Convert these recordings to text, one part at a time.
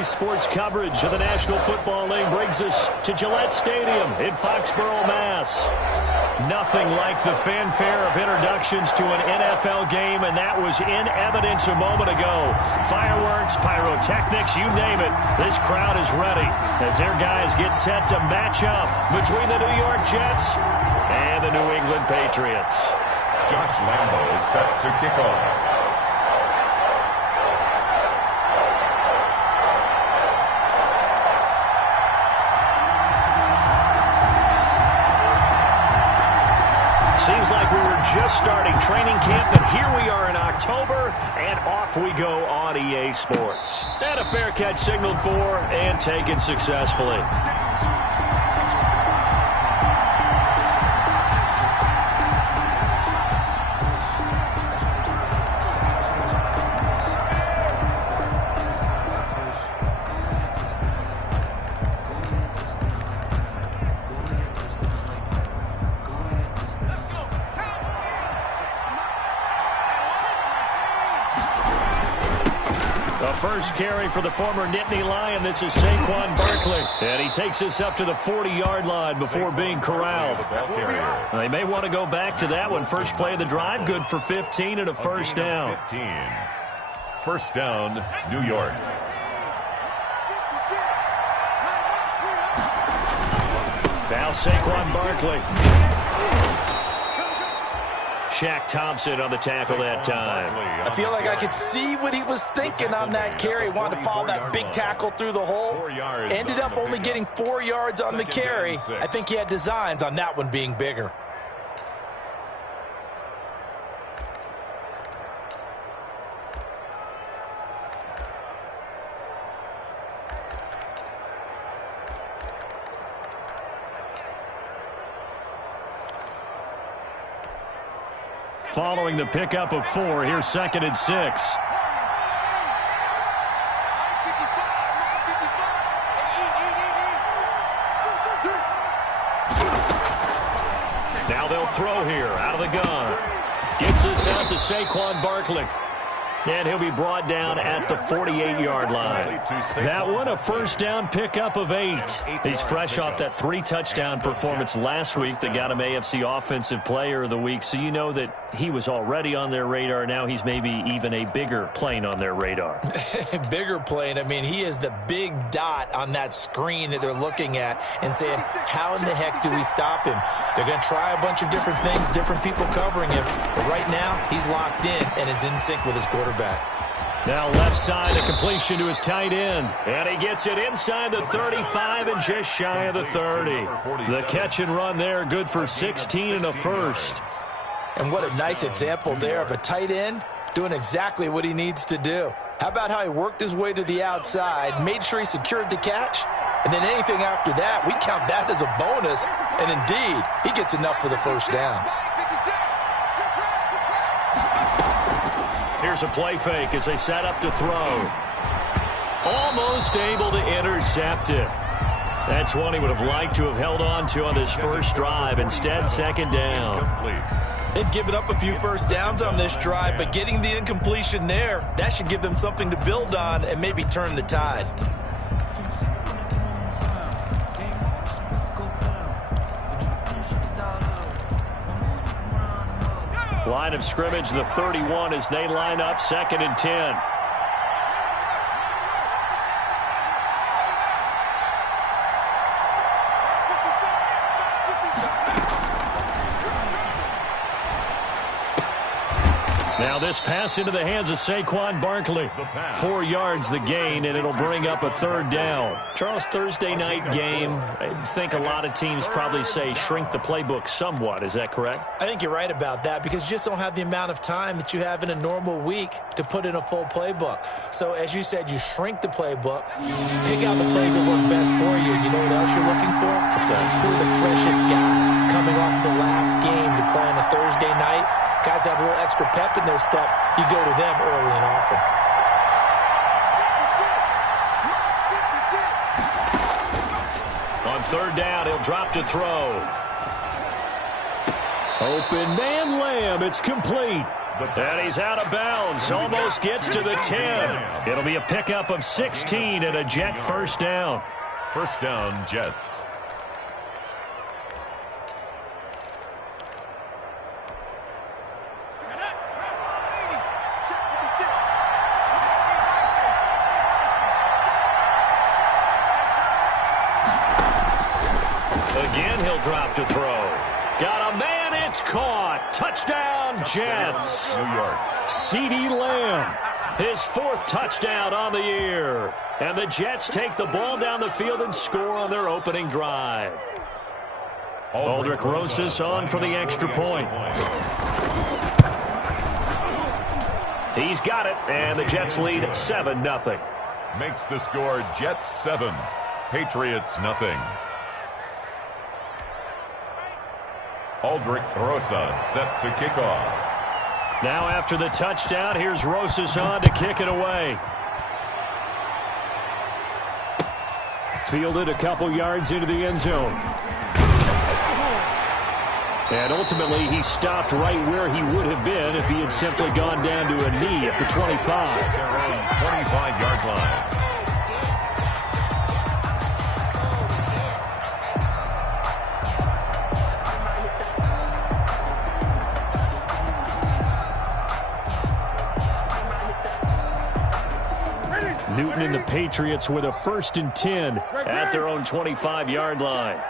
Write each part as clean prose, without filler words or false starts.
Today's sports coverage of the National Football League brings us to Gillette Stadium in Foxborough, Mass. Nothing like the fanfare of introductions to an NFL game, and that was in evidence a moment ago. Fireworks, pyrotechnics, you name it. This crowd is ready as their guys get set to match up between the New York Jets and the New England Patriots. Josh Lambo is set to kick off. Seems like we were just starting training camp, but here we are in October, and off we go on EA Sports. And a fair catch signaled for and taken successfully. First carry for the former Nittany Lion. This is Saquon Barkley. And he takes this up to the 40-yard line before being corralled. They may want to go back to that one. First play of the drive, good for 15 and a first down. First down, New York. Now Saquon Barkley. Shaq Thompson on the tackle that time. I feel like I could see what he was thinking on that carry. Wanted to follow that big tackle through the hole. Ended up only getting 4 yards on the carry. I think he had designs on that one being bigger. Following the pickup of 4, here's 2nd and 6. Now they'll throw here out of the gun. Gets this out to Saquon Barkley. And he'll be brought down at the 48-yard line. That one, a first down pickup of 8. He's fresh off that 3-touchdown performance last week that got him AFC Offensive Player of the Week. So you know that he was already on their radar. Now he's maybe even a bigger plane on their radar. Bigger plane. I mean, he is the big dot on that screen that they're looking at and saying, how in the heck do we stop him? They're going to try a bunch of different things, different people covering him. But right now, he's locked in and is in sync with his quarterback. Now left side, a completion to his tight end. And he gets it inside the 35 and just shy of the 30. The catch and run there, good for 16 and a first. And what a nice example there of a tight end doing exactly what he needs to do. How about how he worked his way to the outside, made sure he secured the catch, and then anything after that, we count that as a bonus. And indeed, he gets enough for the first down. Here's a play fake as they set up to throw. Almost able to intercept it. That's one he would have liked to have held on to on this first drive. Instead, second down. They've given up a few first downs on this drive, but getting the incompletion there, that should give them something to build on and maybe turn the tide. Line of scrimmage, the 31 as they line up 2nd and 10. Now this pass into the hands of Saquon Barkley. 4 yards the gain, and it'll bring up a third down. Charles, Thursday night game, I think a lot of teams probably say shrink the playbook somewhat. Is that correct? I think you're right about that because you just don't have the amount of time that you have in a normal week to put in a full playbook. So as you said, you shrink the playbook, pick out the plays that work best for you. You know what else you're looking for? Who are the freshest guys coming off the last game to play on a Thursday night? Guys have a little extra pep in their step. You go to them early and often. On third down, he'll drop to throw. Open man, Lamb. It's complete. And he's out of bounds. Almost gets to the 10. It'll be a pickup of 16 and a Jet first down. First down, Jets. Again, he'll drop to throw. Got a man, it's caught. Touchdown, Jets. New York. CeeDee Lamb, his fourth touchdown on the year. And the Jets take the ball down the field and score on their opening drive. Aldrich Rosas on for the extra point. He's got it, and the Jets lead 7-0. Makes the score Jets 7, Patriots nothing. Aldrich Rosas set to kick off. Now after the touchdown, here's Rosas on to kick it away. Fielded a couple yards into the end zone. And ultimately, he stopped right where he would have been if he had simply gone down to a knee at the 25. Their own 25-yard line. Newton and the Patriots with a 1st and 10 at their own 25-yard line.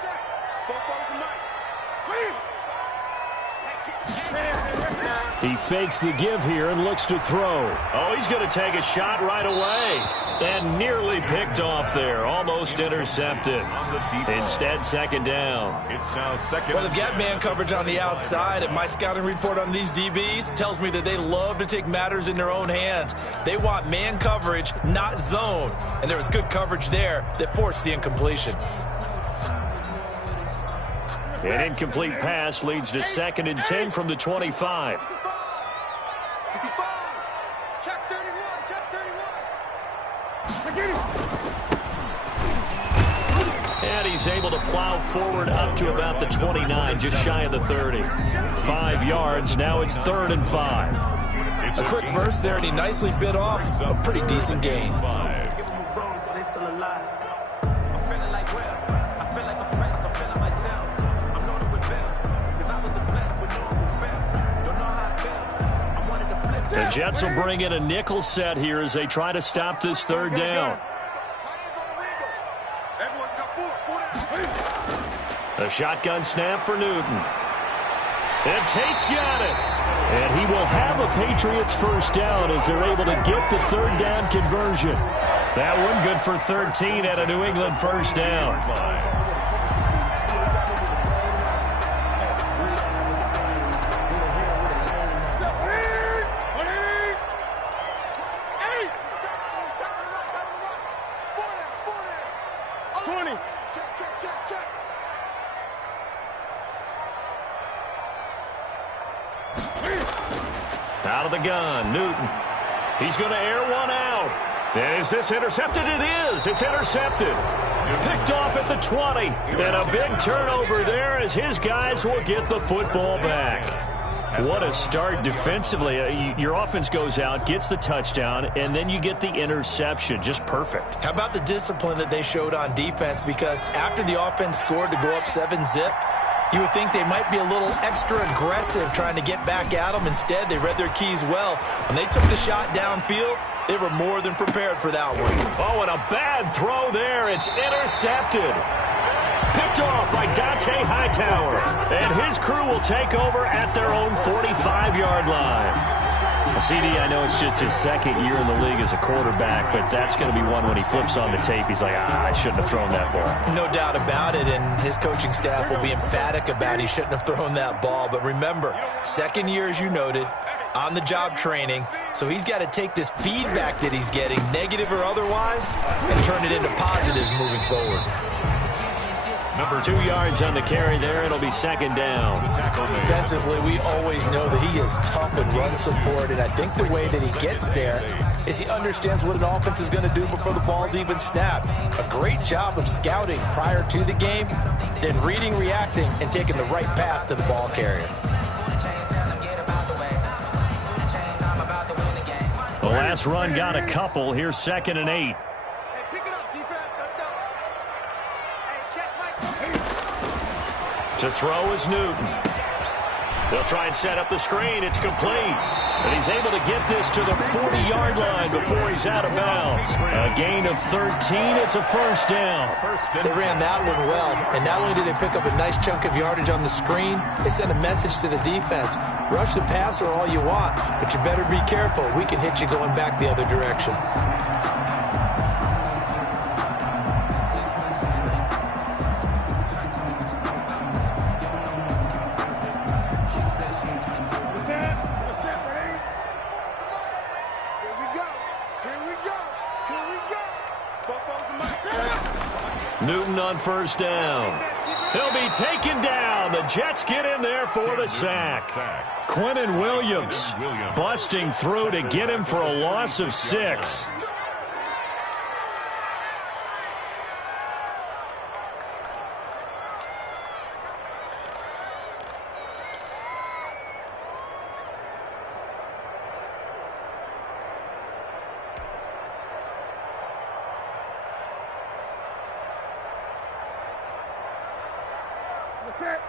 He fakes the give here and looks to throw. Oh, he's going to take a shot right away. And nearly picked off there. Almost intercepted. Instead, second down. It's now second. Well, they've got man coverage on the outside, and my scouting report on these DBs tells me that they love to take matters in their own hands. They want man coverage, not zone. And there was good coverage there that forced the incompletion. An incomplete pass leads to 2nd and 10 from the 25. And he's able to plow forward up to about the 29, just shy of the 30. 5 yards, now it's 3rd and 5. A quick burst there, and he nicely bit off a pretty decent gain. The Jets will bring in a nickel set here as they try to stop this 3rd down. A shotgun snap for Newton. And Tate's got it. And he will have a Patriots first down as they're able to get the 3rd down conversion. That one good for 13 at a New England first down. Out of the gun, Newton. He's going to air one out. And is this intercepted? It is. It's intercepted. Picked off at the 20. And a big turnover there as his guys will get the football back. What a start defensively. Your offense goes out, gets the touchdown, and then you get the interception. Just perfect. How about the discipline that they showed on defense? Because after the offense scored to go up 7-zip, you would think they might be a little extra aggressive trying to get back at them. Instead, they read their keys well. When they took the shot downfield, they were more than prepared for that one. Oh, and a bad throw there. It's intercepted. Picked off by Dante Hightower. And his crew will take over at their own 45-yard line. CD, I know it's just his 2nd year in the league as a quarterback, but that's going to be one when he flips on the tape. He's like, I shouldn't have thrown that ball. No doubt about it, and his coaching staff will be emphatic about he shouldn't have thrown that ball. But remember, 2nd year, as you noted, on-the-job training, so he's got to take this feedback that he's getting, negative or otherwise, and turn it into positives moving forward. Number 2 yards on the carry there. It'll be 2nd down. Defensively, we always know that he is tough in run support, and I think the way that he gets there is he understands what an offense is going to do before the ball's even snapped. A great job of scouting prior to the game, then reading, reacting, and taking the right path to the ball carrier. The last run got a couple. Here's 2nd and 8. Hey, pick it up, defense. Let's go. Hey, check, Mike. To throw is Newton. They'll try and set up the screen. It's complete. And he's able to get this to the 40-yard line before he's out of bounds. A gain of 13. It's a first down. They ran that one well, and not only did they pick up a nice chunk of yardage on the screen, they sent a message to the defense. Rush the passer all you want, but you better be careful. We can hit you going back the other direction. Newton on first down. He'll be taken down. The Jets get in there for the sack. Quentin Williams busting through to get him for a loss of 6.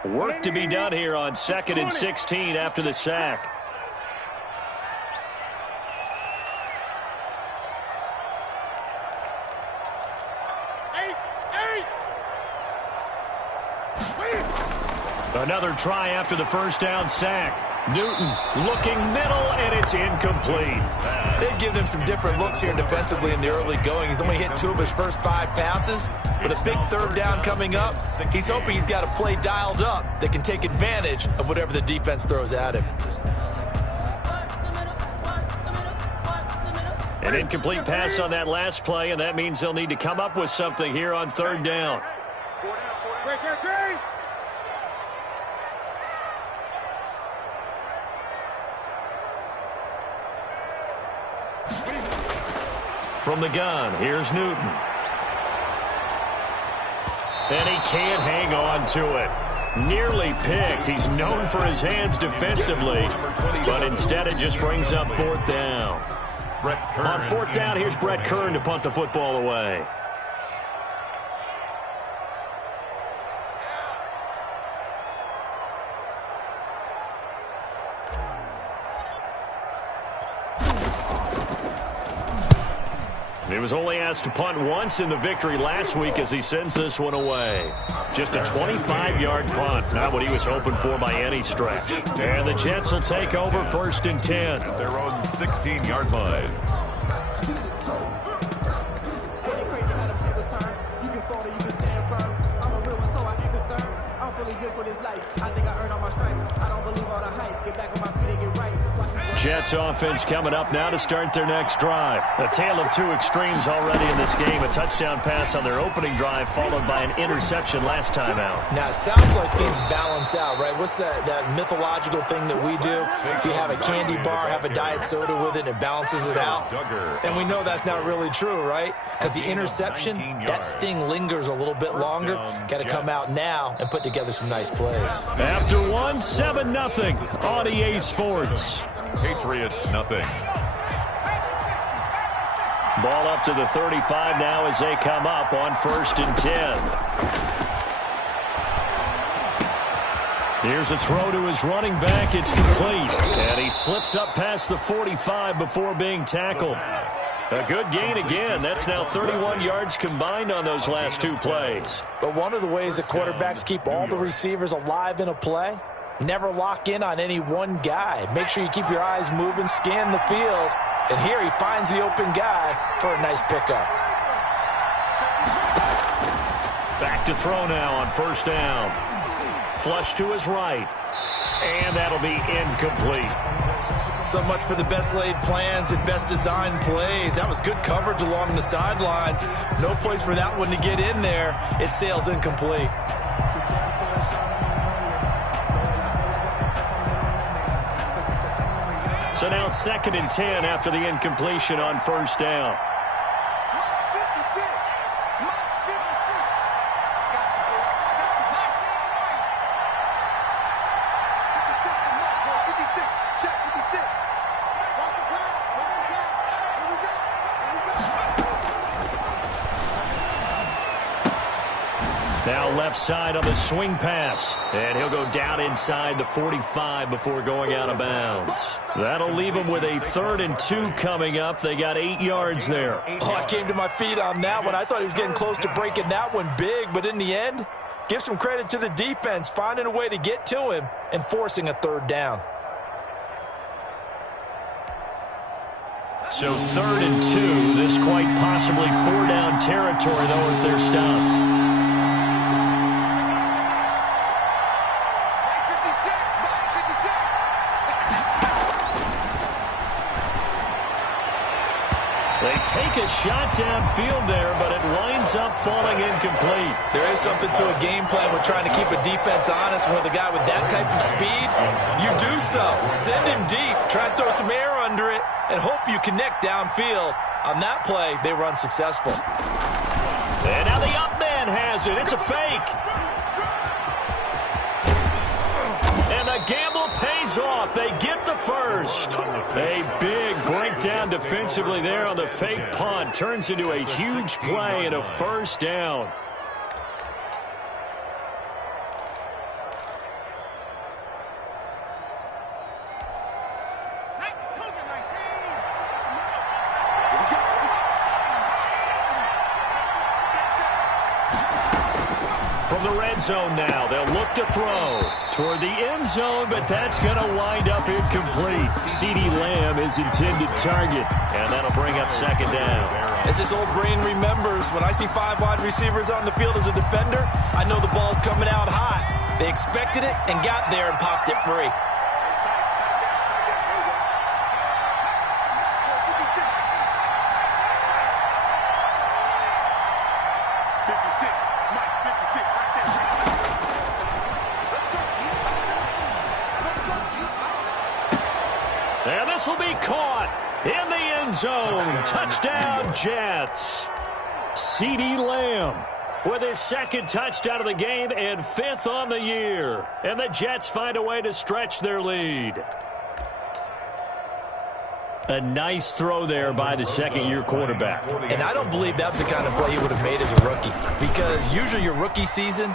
Work to be done here on 2nd and 16 after the sack. Another try after the first down sack. Newton looking middle, and it's incomplete. They've given him some different looks here defensively in the early going. He's only hit 2 of his first 5 passes. With a big third down coming up, he's hoping he's got a play dialed up that can take advantage of whatever the defense throws at him. An incomplete pass on that last play, and that means they'll need to come up with something here on 3rd down. From the gun, here's Newton. And he can't hang on to it. Nearly picked. He's known for his hands defensively, but instead it just brings up 4th down. On 4th down, here's Brett Kern to punt the football away. He was only asked to punt once in the victory last week as he sends this one away. Just a 25-yard punt, not what he was hoping for by any stretch. And the Jets will take over 1st and 10. At their own 16-yard line. Jets offense coming up now to start their next drive. A tale of 2 extremes already in this game. A touchdown pass on their opening drive followed by an interception last time out. Now, it sounds like things balance out, right? What's that mythological thing that we do? If you have a candy bar, have a diet soda with it, and it balances it out. And we know that's not really true, right? Because the interception, that sting lingers a little bit longer. Got to come out now and put together some nice plays. After 1, 7-0 on EA Sports. Patriots nothing. Ball up to the 35 now as they come up on 1st and 10. Here's a throw to his running back. It's complete. And he slips up past the 45 before being tackled. A good gain again. That's now 31 yards combined on those last 2 plays. But one of the ways that quarterbacks keep all the receivers alive in a play, never lock in on any one guy. Make sure you keep your eyes moving, scan the field. And here he finds the open guy for a nice pickup. Back to throw now on 1st down. Flush to his right. And that'll be incomplete. So much for the best laid plans and best designed plays. That was good coverage along the sidelines. No place for that one to get in there. It sails incomplete. So now 2nd and 10 after the incompletion on 1st down. Now left side on the swing pass. And he'll go down inside the 45 before going out of bounds. That'll leave him with a 3rd and 2 coming up. They got 8 yards there. Oh, I came to my feet on that one. I thought he was getting close to breaking that one big, but in the end, give some credit to the defense, finding a way to get to him and forcing a 3rd down. So 3rd and 2. This quite possibly 4-down territory, though, if they're stopped. They take a shot downfield there, but it winds up falling incomplete. There is something to a game plan with trying to keep a defense honest. With a guy with that type of speed, you do so. Send him deep, try and throw some air under it, and hope you connect downfield. On that play, they were unsuccessful. And now the up man has it. It's a fake. And the gamble pays off. They get the first. A big breakdown defensively there on the fake punt. Turns into a huge play and a 1st down. From the red zone now, they'll look to throw toward the end zone, but that's going to wind up incomplete. CeeDee Lamb is intended target, and that'll bring up 2nd down. As this old brain remembers, when I see 5 wide receivers on the field as a defender, I know the ball's coming out hot. They expected it and got there and popped it free. And this will be caught in the end zone. Touchdown, Jets. CeeDee Lamb with his 2nd touchdown of the game and 5th on the year. And the Jets find a way to stretch their lead. A nice throw there by the 2nd-year quarterback. And I don't believe that was the kind of play he would have made as a rookie, because usually your rookie season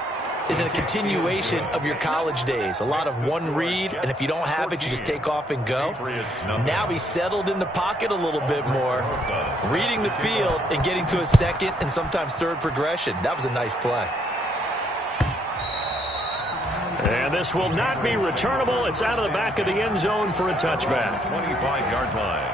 is a continuation of your college days. A lot of one read, and if you don't have it, you just take off and go. Now he's settled in the pocket a little bit more, reading the field and getting to a 2nd and sometimes 3rd progression. That was a nice play. And this will not be returnable. It's out of the back of the end zone for a touchback. 25-yard line.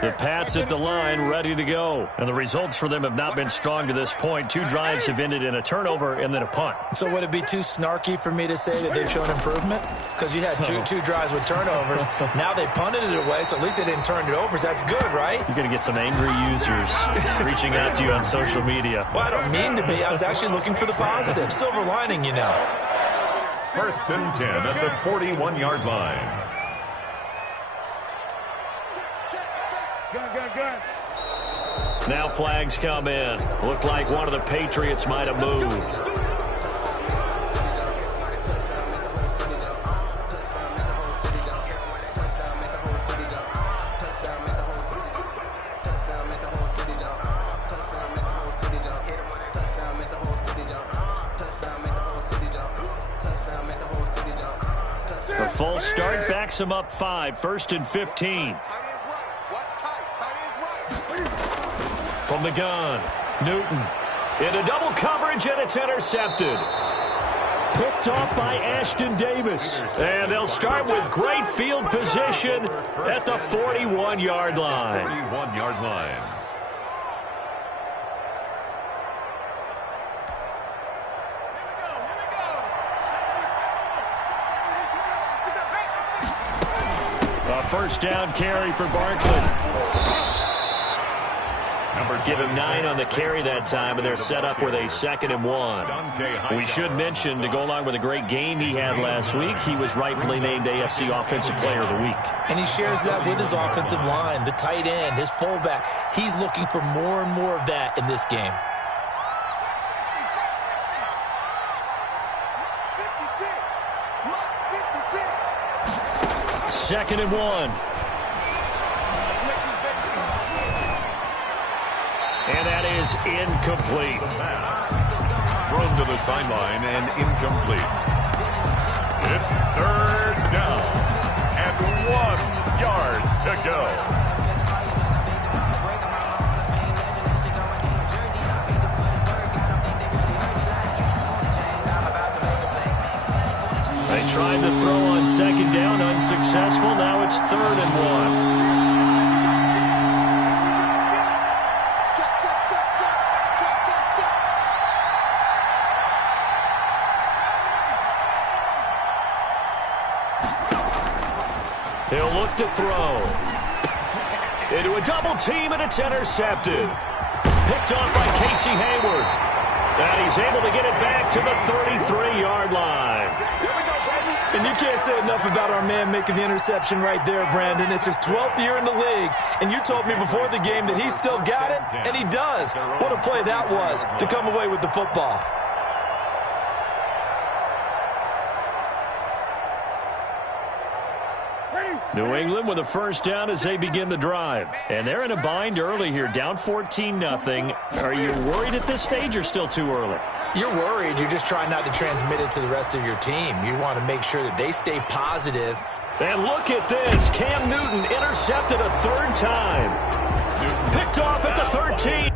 The Pats at the line, ready to go. And the results for them have not been strong to this point. 2 drives have ended in a turnover and then a punt. So would it be too snarky for me to say that they've shown improvement? Because you had two drives with turnovers. Now they punted it away, so at least they didn't turn it over. So that's good, right? You're going to get some angry users reaching out to you on social media. Well, I don't mean to be. I was actually looking for the positive. Silver lining, you know. 1st and 10 at the 41-yard line. Now flags come in. Looked like one of the Patriots might have moved. A false start backs him up 5. 1st and 15. From the gun, Newton into double coverage, and it's intercepted. Picked off by Ashton Davis. And they'll start with great field position at the 41-yard line. 41-yard line. A 1st down carry for Barkley. Give him 9 on the carry that time, and they're set up with a 2nd and 1. We should mention, to go along with a great game he had last week, he was rightfully named AFC Offensive Player of the Week. And he shares that with his offensive line, the tight end, his fullback. He's looking for more and more of that in this game. 2nd and 1. And that is incomplete. Thrown to the sideline and incomplete. It's 3rd down and 1 yard to go. They tried to throw on 2nd down, unsuccessful. Now it's 3rd and 1. He'll look to throw. Into a double team, and it's intercepted. Picked off by Casey Hayward. And he's able to get it back to the 33-yard line. And you can't say enough about our man making the interception right there, Brandon. It's his 12th year in the league, and you told me before the game that he still got it, and he does. What a play that was to come away with the football. New England with a 1st down as they begin the drive. And they're in a bind early here, down 14-0. Are you worried at this stage or still too early? You're worried. You're just trying not to transmit it to the rest of your team. You want to make sure that they stay positive. And look at this. Cam Newton intercepted a 3rd time. Picked off at the 13.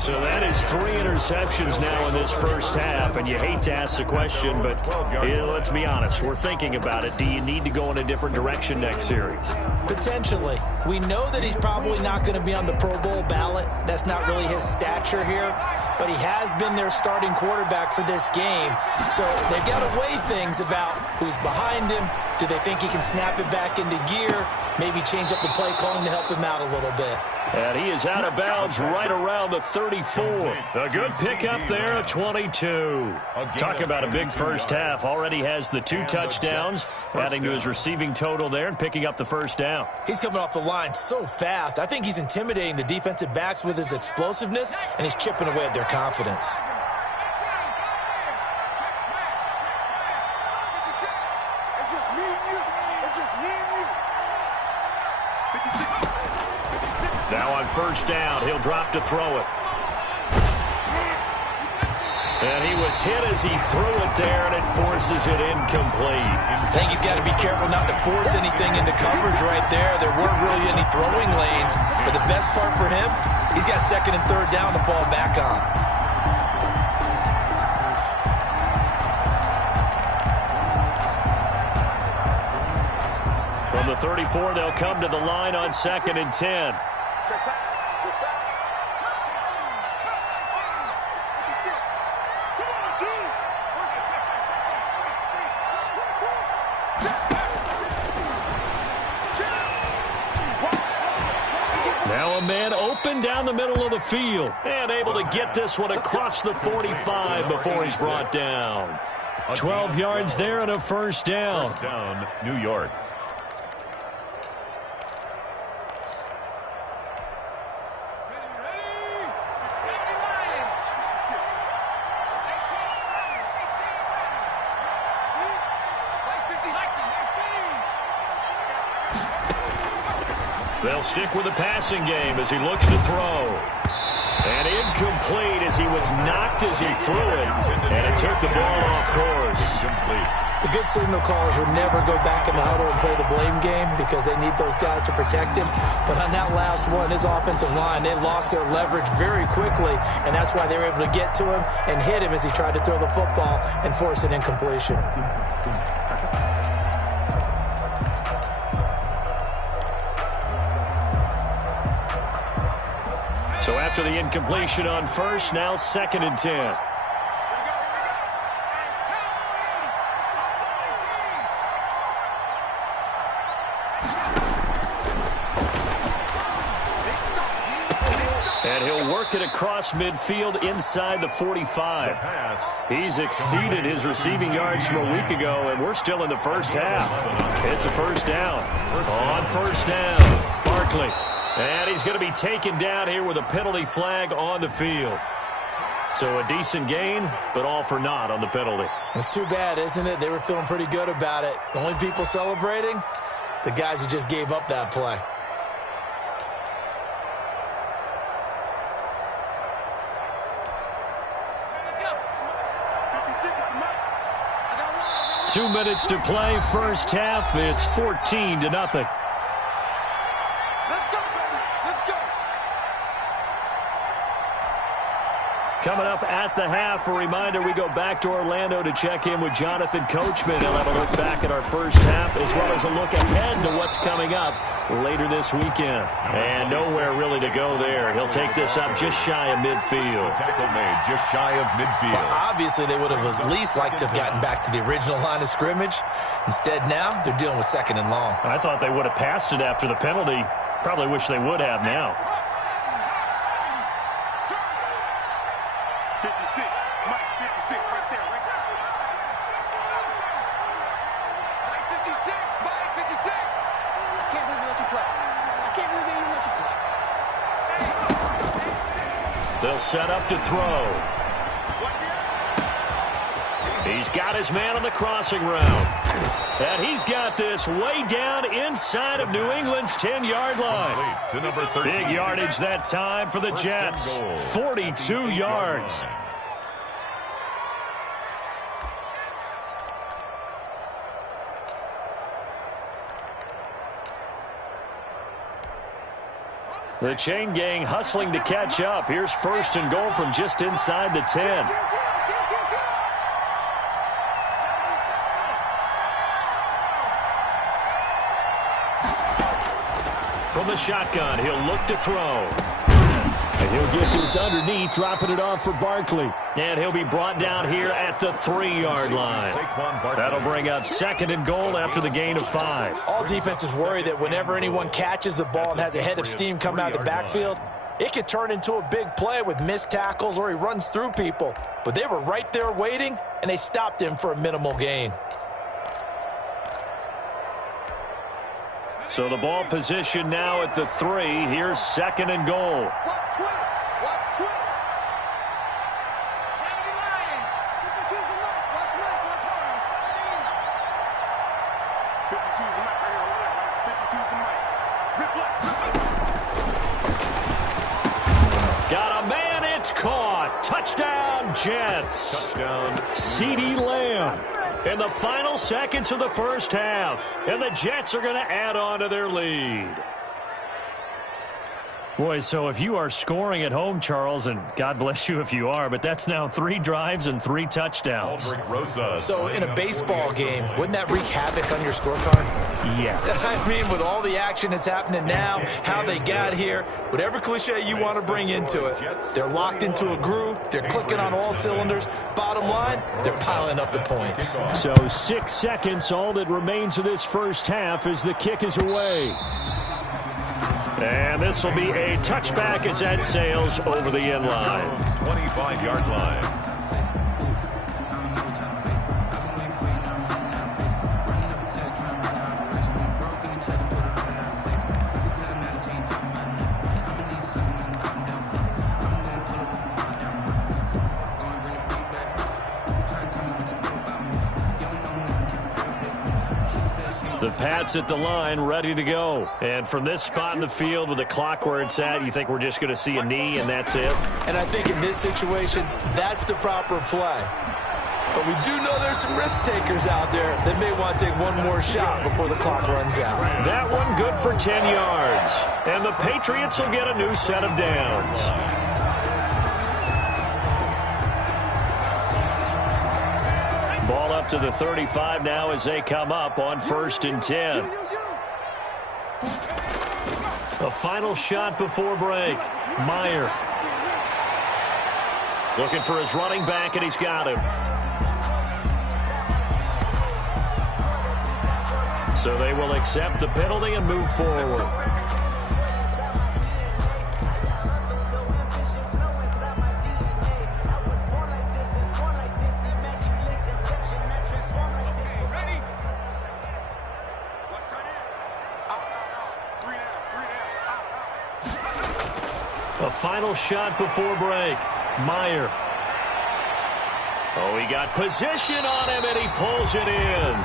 So that is 3 interceptions now in this 1st half, and you hate to ask the question, but let's be honest, we're thinking about it. Do you need to go in a different direction next series? Potentially. We know that he's probably not going to be on the Pro Bowl ballot. That's not really his stature here, but he has been their starting quarterback for this game. So they've got to weigh things about who's behind him. Do they think he can snap it back into gear? Maybe change up the play calling to help him out a little bit. And he is out of bounds right around the 34. A good pickup there at 22. Talk about a big 1st half. Already has the 2 touchdowns, adding to his receiving total there and picking up the 1st down. He's coming off the line so fast. I think he's intimidating the defensive backs with his explosiveness, and he's chipping away at their confidence. Now on 1st down, he'll drop to throw it. And he was hit as he threw it there, and it forces it incomplete. I think he's got to be careful not to force anything into coverage right there. There weren't really any throwing lanes, but the best part for him, he's got 2nd and 3rd down to fall back on. From the 34, they'll come to the line on 2nd and 10. Now a man open down the middle of the field and able to get this one across the 45 before he's brought down. 12 yards there and a 1st down. 1st down, New York. They'll stick with the passing game as he looks to throw. And incomplete as he was knocked as he threw it. And it took the ball off course. Incomplete. The good signal callers would never go back in the huddle and play the blame game because they need those guys to protect him. But on that last one, his offensive line, they lost their leverage very quickly, and that's why they were able to get to him and hit him as he tried to throw the football and force an incompletion. So after the incompletion on first, now 2nd and 10. And he'll work it across midfield inside the 45. He's exceeded his receiving yards from a week ago, and we're still in the first half. It's a first down. On first down, Barkley. And he's going to be taken down here with a penalty flag on the field. So a decent gain, but all for naught on the penalty. It's too bad, isn't it? They were feeling pretty good about it. The only people celebrating, the guys who just gave up that play. Two minutes to play, first half. It's 14-0. Let's go, baby. Let's go. Coming up at the half, a reminder, we go back to Orlando to check in with Jonathan Coachman. He'll have a look back at our first half as well as a look ahead to what's coming up later this weekend. And nowhere really to go there. He'll take this up just shy of midfield. Tackle made just shy of midfield. Well, obviously, they would have at least liked to have gotten back to the original line of scrimmage. Instead, now they're dealing with 2nd and long. I thought they would have passed it after the penalty. Probably wish they would have now. 56. Mike, 56 right there. Right there. Mike, 56. Mike, 56. I can't believe they let you play. I can't believe they even let you play. They'll set up to throw. He's got his man on the crossing route. And he's got this way down inside of New England's 10-yard line. To number 13. Big yardage that time for the Jets. 42 yards. The chain gang hustling to catch up. Here's 1st and goal from just inside the 10. From the shotgun, he'll look to throw. And he'll get this underneath, dropping it off for Barkley. And he'll be brought down here at the 3-yard line. That'll bring up 2nd and goal after the gain of 5. All defenses worry that whenever anyone catches the ball and has a head of steam come out of the backfield, it could turn into a big play with missed tackles or he runs through people. But they were right there waiting, and they stopped him for a minimal gain. So the ball position now at the 3. Here's 2nd and goal. Watch twins. Watch twins. 70 line. 52's the mic. Watch Mike. Watch Harris. 52's the mic right here over there. Right? 52's the mic. Rip left. Got a man. It's caught. Touchdown, Jets. Touchdown. CeeDee Lamb. In the final seconds of the first half. And the Jets are going to add on to their lead. Boy, so if you are scoring at home, Charles, and God bless you if you are, but that's now 3 drives and 3 touchdowns. So in a baseball game, wouldn't that wreak havoc on your scorecard? Yeah. I mean, with all the action that's happening now, how they got here, whatever cliche you want to bring into it, they're locked into a groove, they're clicking on all cylinders. Bottom line, they're piling up the points. So 6 seconds, all that remains of this first half as the kick is away. And this will be a touchback as that sails over the end line. 25-yard line. The Pats at the line, ready to go. And from this spot in the field with the clock where it's at, you think we're just going to see a knee and that's it? And I think in this situation, that's the proper play. But we do know there's some risk takers out there that may want to take one more shot before the clock runs out. That one good for 10 yards. And the Patriots will get a new set of downs. Ball up to the 35 now as they come up on 1st and 10. A final shot before break. Meyer. Looking for his running back, and he's got him. So they will accept the penalty and move forward. A final shot before break. Meyer. Oh, he got position on him, and he pulls it in.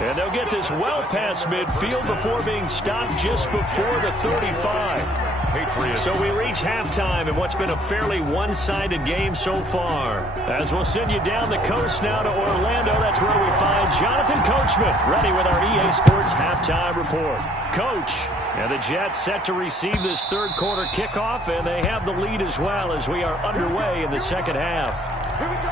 And they'll get this well past midfield before being stopped just before the 35. Patriots. So we reach halftime in what's been a fairly one-sided game so far. As we'll send you down the coast now to Orlando, that's where we find Jonathan Coachman, ready with our EA Sports halftime report. Coach, and the Jets set to receive this third quarter kickoff, and they have the lead as well as we are underway in the second half. Here we go.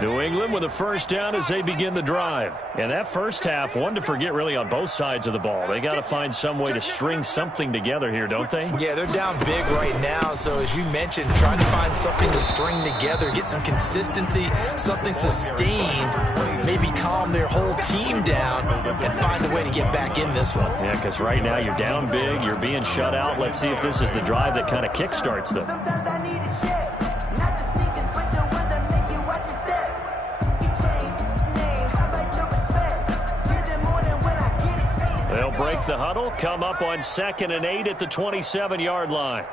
New England with a first down as they begin the drive. And that first half, one to forget really on both sides of the ball. They got to find some way to string something together here, don't they? Yeah, they're down big right now. So as you mentioned, trying to find something to string together, get some consistency, something sustained, maybe calm their whole team down and find a way to get back in this one. Yeah, because right now you're down big, you're being shut out. Let's see if this is the drive that kind of kickstarts them. Sometimes I need a check, not the sneakers, but the ones that make you watch your step. Your chain, name, how about your respect? Give them more than when I get it. They'll break the huddle, come up on 2nd and 8 at the 27-yard line.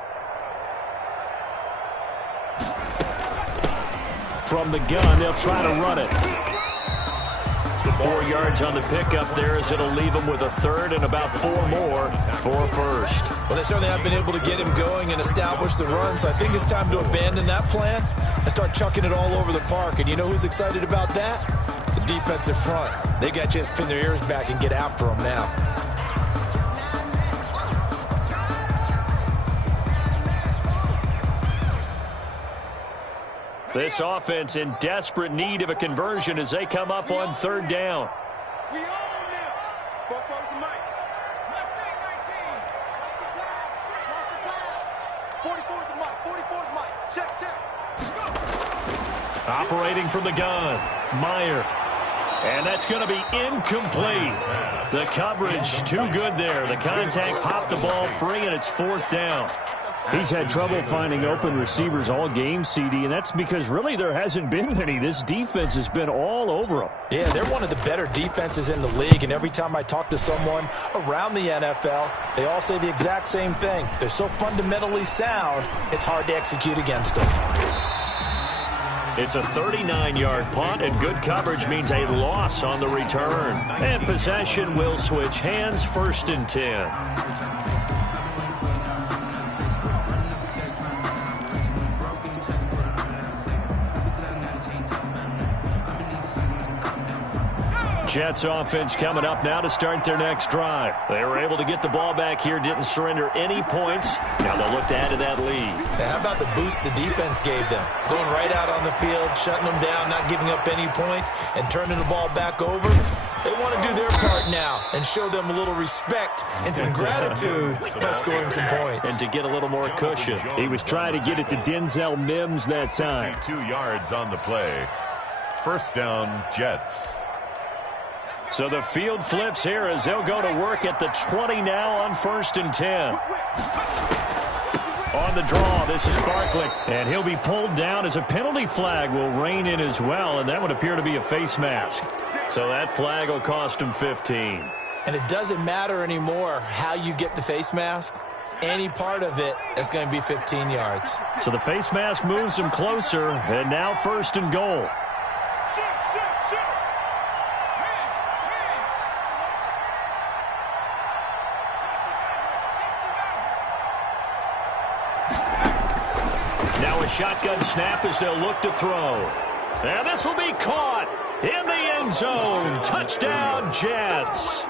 From the gun, they'll try to run it. 4 yards on the pickup there as it'll leave them with a third and about 4 more for first. Well, they certainly have been able to get him going and establish the run, so I think it's time to abandon that plan and start chucking it all over the park. And you know who's excited about that? The defensive front. They got to just pin their ears back and get after them now. This offense in desperate need of a conversion as they come up on 3rd down. We own them. Four-four's the mic. Mustang 19. Watch the pass. Watch the pass. 44's the mic. 44's the mic. Check, check. Operating from the gun, Meyer. And that's going to be incomplete. The coverage too good there. The contact popped the ball free, and it's 4th down. He's had trouble finding open receivers all game, CD, and that's because really there hasn't been many. This defense has been all over them. Yeah, they're one of the better defenses in the league, and every time I talk to someone around the NFL, they all say the exact same thing. They're so fundamentally sound, it's hard to execute against them. It's a 39-yard punt, and good coverage means a loss on the return. And possession will switch hands, 1st and 10. Jets offense coming up now to start their next drive. They were able to get the ball back here, didn't surrender any points. Now they'll look to add to that lead. How about the boost the defense gave them? Going right out on the field, shutting them down, not giving up any points, and turning the ball back over. They want to do their part now and show them a little respect and some gratitude by scoring some points. And to get a little more cushion. He was trying to get it to Denzel Mims that time. 2 yards on the play. 1st down, Jets. So the field flips here as they'll go to work at the 20 now on 1st and 10. On the draw, this is Barkley, and he'll be pulled down as a penalty flag will rein in as well, and that would appear to be a face mask. So that flag will cost him 15. And it doesn't matter anymore how you get the face mask. Any part of it is going to be 15 yards. So the face mask moves him closer, and now 1st and goal. Now a shotgun snap as they'll look to throw. And this will be caught in the end zone. Touchdown, Jets.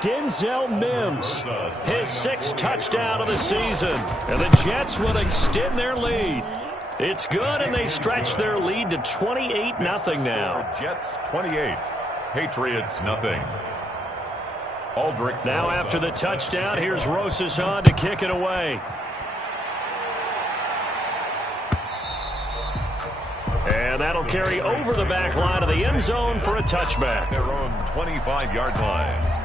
Denzel Mims, his 6th touchdown of the season. And the Jets will extend their lead. It's good, and they stretch their lead to 28-0 now. Jets 28, Patriots nothing. Aldrich. Now after the touchdown, here's Rosas on to kick it away. And that'll carry over the back line of the end zone for a touchback. Their own 25-yard line.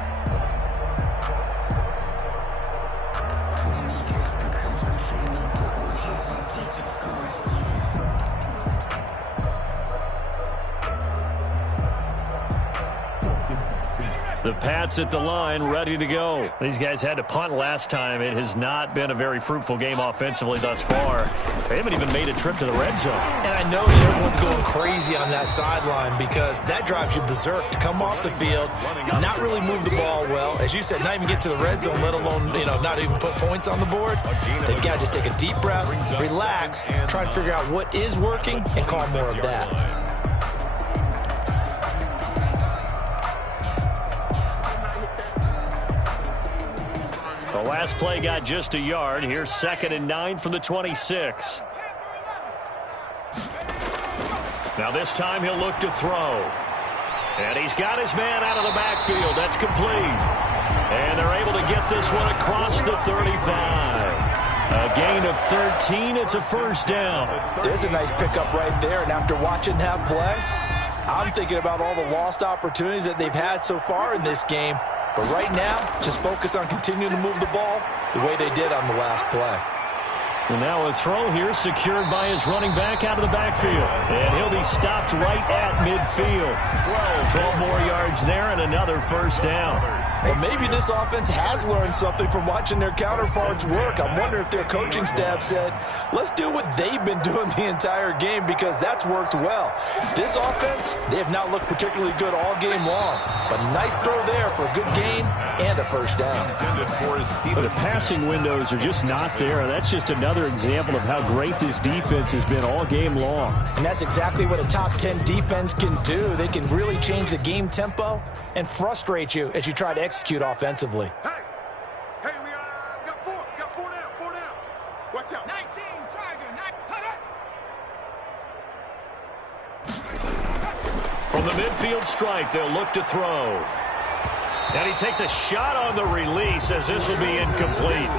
The Pats at the line, ready to go. These guys had to punt last time. It has not been a very fruitful game offensively thus far. They haven't even made a trip to the red zone. And I know that everyone's going crazy on that sideline because that drives you berserk to come off the field, not really move the ball well. As you said, not even get to the red zone, let alone, not even put points on the board. They've got to just take a deep breath, relax, try and figure out what is working, and call more of that. The last play got just a yard. Here's 2nd and 9 from the 26. Now this time he'll look to throw. And he's got his man out of the backfield. That's complete. And they're able to get this one across the 35. A gain of 13. It's a first down. There's a nice pickup right there. And after watching that play, I'm thinking about all the lost opportunities that they've had so far in this game. But right now, just focus on continuing to move the ball the way they did on the last play. And now a throw here secured by his running back out of the backfield. And he'll be stopped right at midfield. 12 more yards there and another first down. Well, maybe this offense has learned something from watching their counterparts work. I'm wondering if their coaching staff said, let's do what they've been doing the entire game because that's worked well. This offense, they have not looked particularly good all game long. But nice throw there for a good gain and a first down. But the passing windows are just not there. That's just another example of how great this defense has been all game long. And that's exactly what a top 10 defense can do. They can really change the game tempo and frustrate you as you try to execute offensively. Hey, we got four down. Watch out. 19, Tiger, From the midfield strike, they'll look to throw. And he takes a shot on the release as this will be incomplete.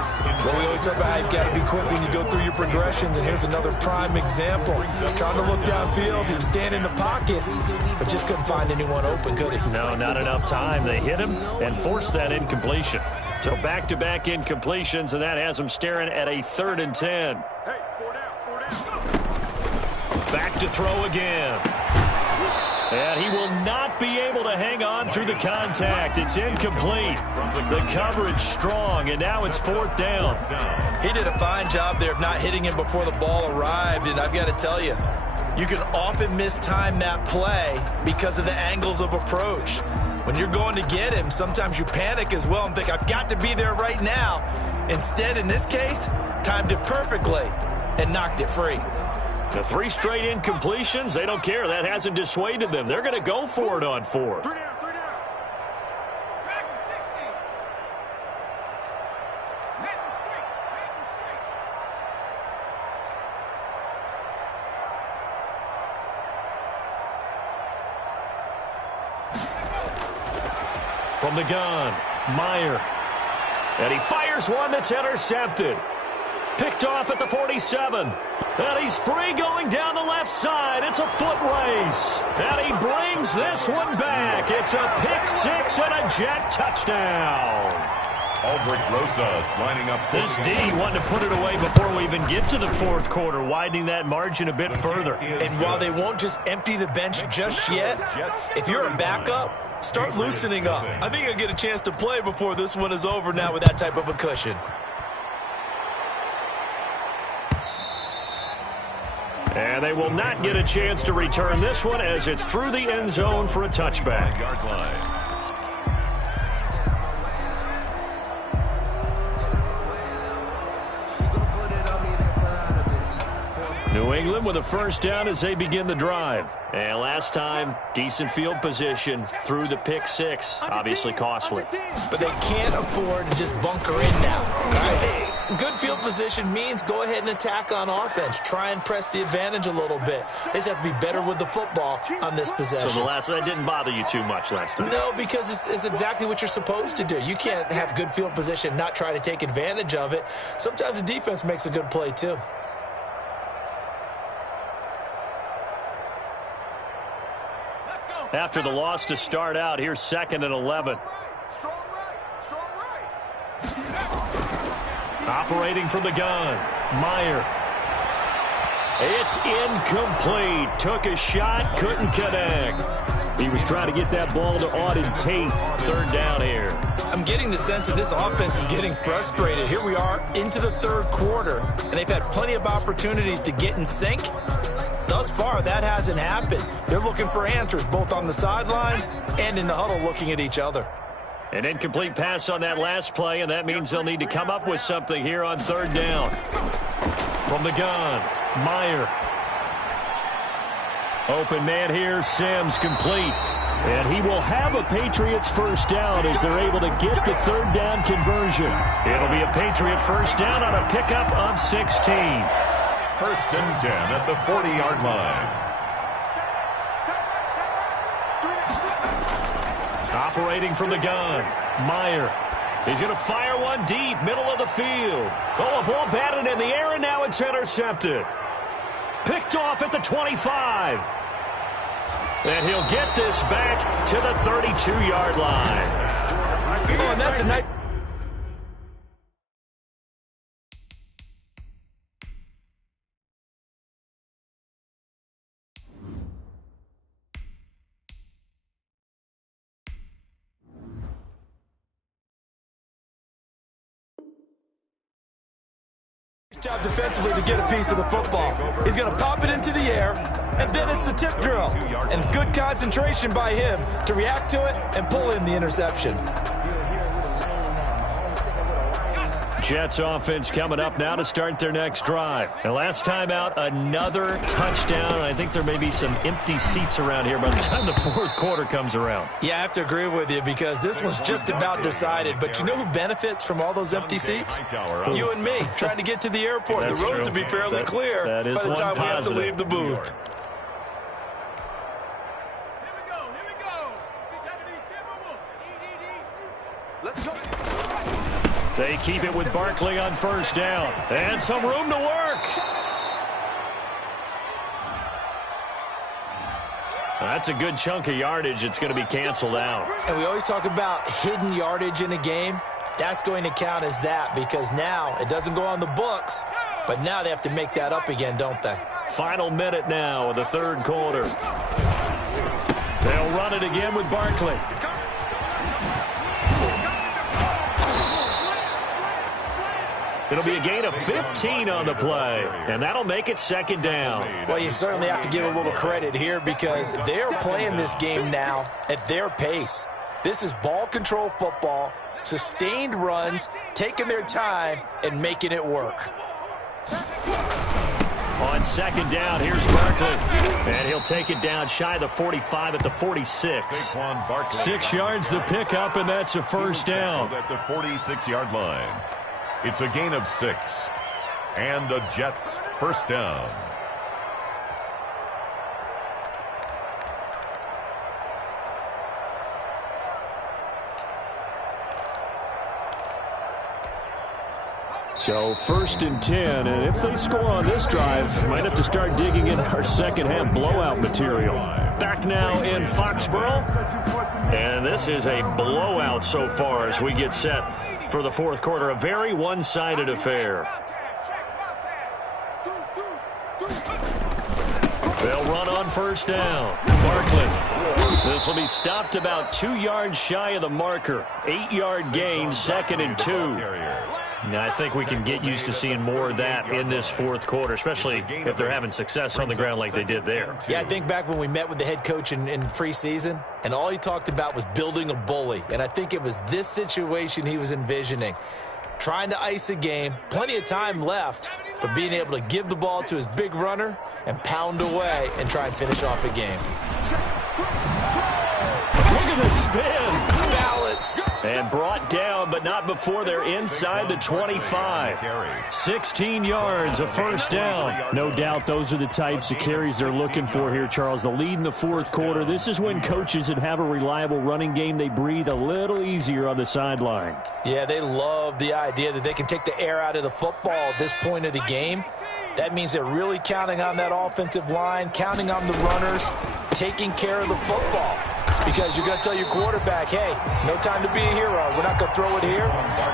Well, we always talk about how you've got to be quick when you go through your progressions, and here's another prime example. Trying to look downfield, he was standing in the pocket, but just couldn't find anyone open, could he? No, not enough time. They hit him and forced that incompletion. So back-to-back incompletions, and that has him staring at a 3rd and 10. Hey, four down. Back to throw again. And he will not be able to hang on through the contact. It's incomplete. The coverage strong, and now it's 4th down. He did a fine job there of not hitting him before the ball arrived, and I've got to tell you, you can often mistime that play because of the angles of approach. When you're going to get him, sometimes you panic as well and think, I've got to be there right now. Instead, in this case, timed it perfectly and knocked it free. The 3 straight incompletions, they don't care. That hasn't dissuaded them. They're going to go for it on 4th. 3 down. Dragon 60. Matthew Street. From the gun, Meyer. And he fires one that's intercepted. Picked off at the 47. And he's free going down the left side. It's a foot race. And he brings this one back. It's a pick-6 and a Jet touchdown. Aldrich Rosas lining up. This D wanted to put it away before we even get to the 4th quarter, widening that margin a bit further. And while they won't just empty the bench just yet, if you're a backup, start loosening up. I think you'll get a chance to play before this one is over now with that type of a cushion. And they will not get a chance to return this one as it's through the end zone for a touchback. Yard line. New England with a first down as they begin the drive. And last time, decent field position through the pick six. Obviously costly. But they can't afford to just bunker in now. All right? Good field position means go ahead and attack on offense. Try and press the advantage a little bit. They just have to be better with the football on this possession. So that didn't bother you too much last time? No, because it's exactly what you're supposed to do. You can't have good field position, not try to take advantage of it. Sometimes the defense makes a good play too. After the loss to start out, here's 2nd and 11. Operating from the gun, Meyer. It's incomplete. Took a shot, couldn't connect. He was trying to get that ball to Auden Tate. 3rd down here. I'm getting the sense that this offense is getting frustrated. Here we are into the 3rd quarter, and they've had plenty of opportunities to get in sync. Thus far, that hasn't happened. They're looking for answers both on the sidelines and in the huddle looking at each other. An incomplete pass on that last play, and that means they'll need to come up with something here on 3rd down. From the gun, Meyer. Open man here, Sims complete. And he will have a Patriots first down as they're able to get the 3rd down conversion. It'll be a Patriot first down on a pickup of 16. 1st and 10 at the 40-yard line. Operating from the gun, Meyer. He's going to fire one deep, middle of the field. Oh, a ball batted in the air, and now it's intercepted. Picked off at the 25. And he'll get this back to the 32-yard line. Oh, and that's a nice... job defensively to get a piece of the football. He's going to pop it into the air, and then it's the tip drill. And good concentration by him to react to it and pull in the interception. Jets offense coming up now to start their next drive. And last time out, another touchdown. I think there may be some empty seats around here by the time the 4th quarter comes around. Yeah, I have to agree with you because this one's just about decided. But you know who benefits from all those empty seats? You and me, trying to get to the airport. That's the roads true. will be fairly clear that is by the time one we have to positive. leave the booth. Let's go. They keep it with Barkley on first down. And some room to work. That's a good chunk of yardage. It's going to be canceled out. And we always talk about hidden yardage in a game. That's going to count as that because now it doesn't go on the books, but now they have to make that up again, don't they? Final minute now of the 3rd quarter. They'll run it again with Barkley. It'll be a gain of 15 on the play, and that'll make it 2nd down. Well, you certainly have to give a little credit here because they're playing this game now at their pace. This is ball control football, sustained runs, taking their time, and making it work. On 2nd down, here's Barkley. And he'll take it down shy of the 45 at the 46. 6 yards the pickup, and that's a first down. At the 46-yard line. It's a gain of 6. And the Jets first down. So 1st and 10, and if they score on this drive, might have to start digging in our second-half blowout material. Back now in Foxborough, and this is a blowout so far as we get set for the 4th quarter. A very one-sided affair. They'll run on first down. Barkley. This will be stopped about 2 yards shy of the marker. 8-yard gain, 2nd and 2. Now, I think we can get used to seeing more of that in this 4th quarter, especially if they're having success on the ground like they did there. Yeah, I think back when we met with the head coach in preseason, and all he talked about was building a bully. And I think it was this situation he was envisioning. Trying to ice a game, plenty of time left, but being able to give the ball to his big runner and pound away and try and finish off a game. Look at the spin. Balance. And brought down, but not before they're inside the 25. 16 yards, a first down. No doubt those are the types of carries they're looking for here, Charles. The lead in the fourth quarter. This is when coaches that have a reliable running game, they breathe a little easier on the sideline. Yeah, they love the idea that they can take the air out of the football at this point of the game. That means they're really counting on that offensive line, counting on the runners, taking care of the football. Because you're going to tell your quarterback, hey, no time to be a hero. We're not going to throw it here.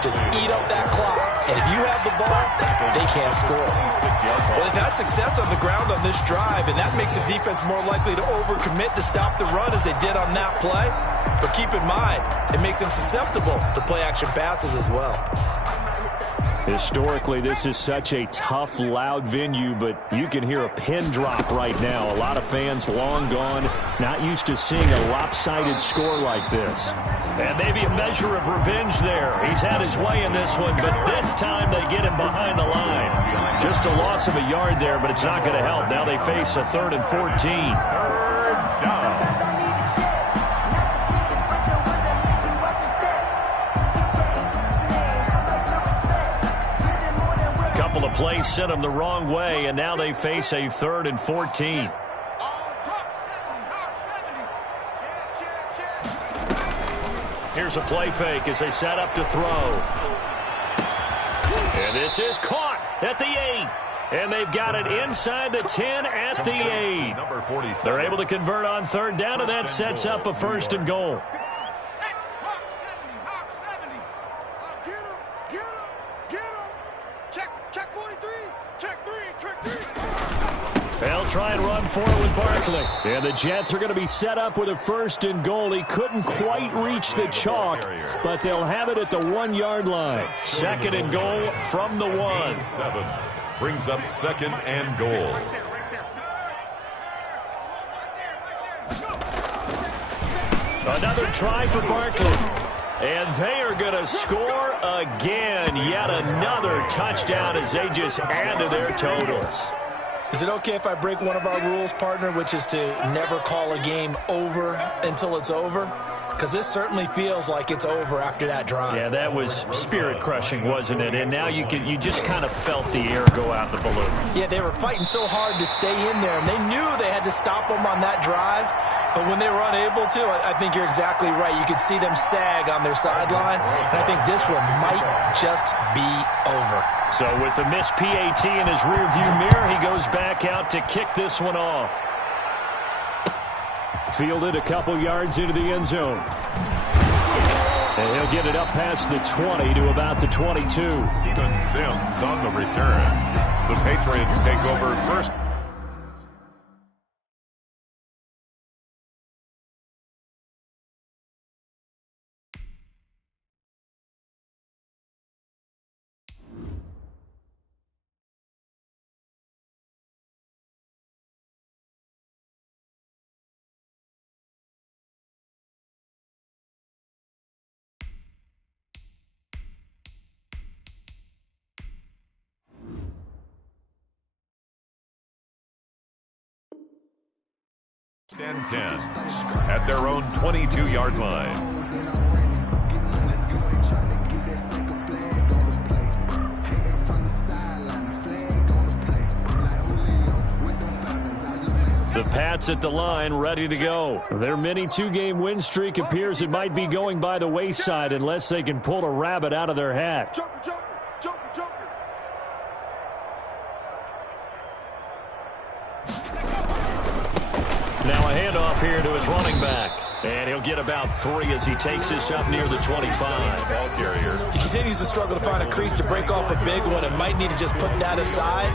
Just eat up that clock. And if you have the ball, they can't score. Well, they've had success on the ground on this drive, and that makes the defense more likely to overcommit to stop the run as they did on that play. But keep in mind, it makes them susceptible to play-action passes as well. Historically, this is such a tough, loud venue, but you can hear a pin drop right now. A lot of fans long gone, not used to seeing a lopsided score like this. And maybe a measure of revenge there. He's had his way in this one, but this time they get him behind the line. Just a loss of a yard there, but it's not going to help. Now they face a 3rd and 14. Third down. Couple of plays sent them the wrong way, and now they face a 3rd and 14. Here's a play fake as they set up to throw. And this is caught at the 8. And they've got it inside the 10 at the 8. They're able to convert on 3rd down, and that sets up a 1st and goal. They'll try and run for it with Barkley. And the Jets are going to be set up with a 1st and goal. He couldn't quite reach the chalk, but they'll have it at the 1-yard line. 2nd and goal from the 1. 7 brings up 2nd and goal. Another try for Barkley. And they are going to score again. Yet another touchdown as they just add to their totals. Is it okay if I break one of our rules, partner, which is to never call a game over until it's over? Because this certainly feels like it's over after that drive. Yeah, that was spirit-crushing, wasn't it? And now you just kind of felt the air go out the balloon. Yeah, they were fighting so hard to stay in there, and they knew they had to stop them on that drive. But when they were unable to, I think you're exactly right. You could see them sag on their sideline, and I think this one might just be over. So with the missed PAT in his rearview mirror, he goes back out to kick this one off. Fielded a couple yards into the end zone. And he'll get it up past the 20 to about the 22. Steven Sims on the return. The Patriots take over first. And 10 at their own 22-yard line. The Pats at the line, ready to go. Their mini 2-game win streak appears it might be going by the wayside unless they can pull a rabbit out of their hat. Now a handoff here to his running back. And he'll get about 3 as he takes this up near the 25. Ball carrier. He continues to struggle to find a crease to break off a big one and might need to just put that aside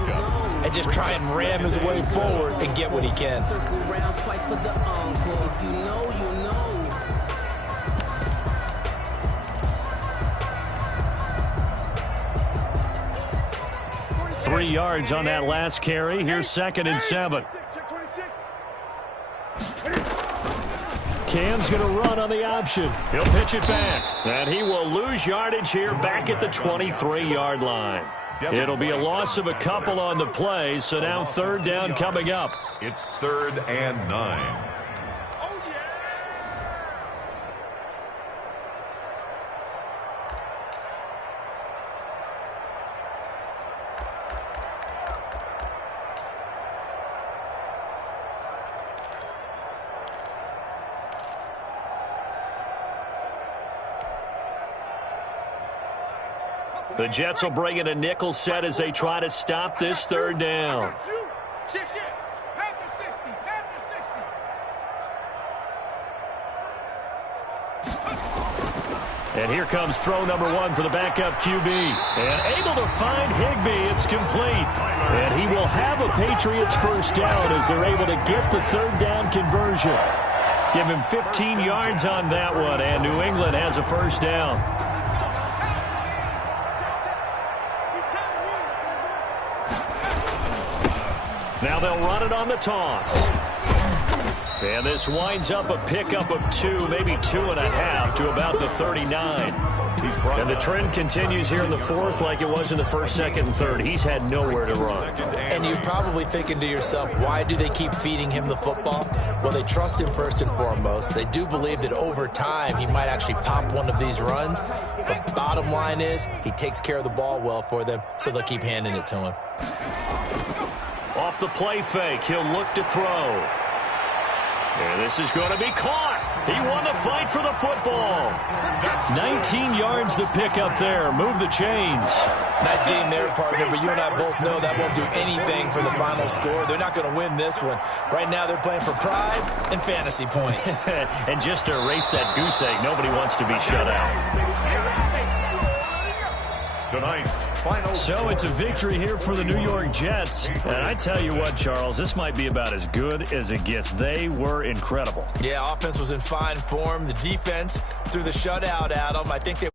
and just try and ram his way forward and get what he can. 3 yards on that last carry. Here's 2nd and 7. Cam's going to run on the option. He'll pitch it back. And he will lose yardage here back at the 23-yard line. It'll be a loss of a couple on the play, so now third down coming up. It's 3rd and 9. The Jets will bring in a nickel set as they try to stop this third down. Shit. Panther 60. Panther 60. And here comes throw number 1 for the backup QB. And able to find Higbee. It's complete. And he will have a Patriots first down as they're able to get the third down conversion. Give him 15 yards on that one, and New England has a first down. Now they'll run it on the toss. And this winds up a pickup of 2, maybe 2.5 to about the 39. And the trend continues here in the fourth like it was in the first, second, and third. He's had nowhere to run. And you're probably thinking to yourself, why do they keep feeding him the football? Well, they trust him first and foremost. They do believe that over time he might actually pop one of these runs. But bottom line is he takes care of the ball well for them, so they'll keep handing it to him. Off the play fake, he'll look to throw. And this is going to be caught. He won the fight for the football. 19 yards the pick up there. Move the chains. Nice game there, partner, but you and I both know that won't do anything for the final score. They're not going to win this one. Right now they're playing for pride and fantasy points. And just to erase that goose egg, nobody wants to be shut out. Tonight's final So it's a victory here for the New York Jets. And I tell you what, Charles, this might be about as good as it gets. They were incredible. Yeah, offense was in fine form. The defense threw the shutout at them. I think they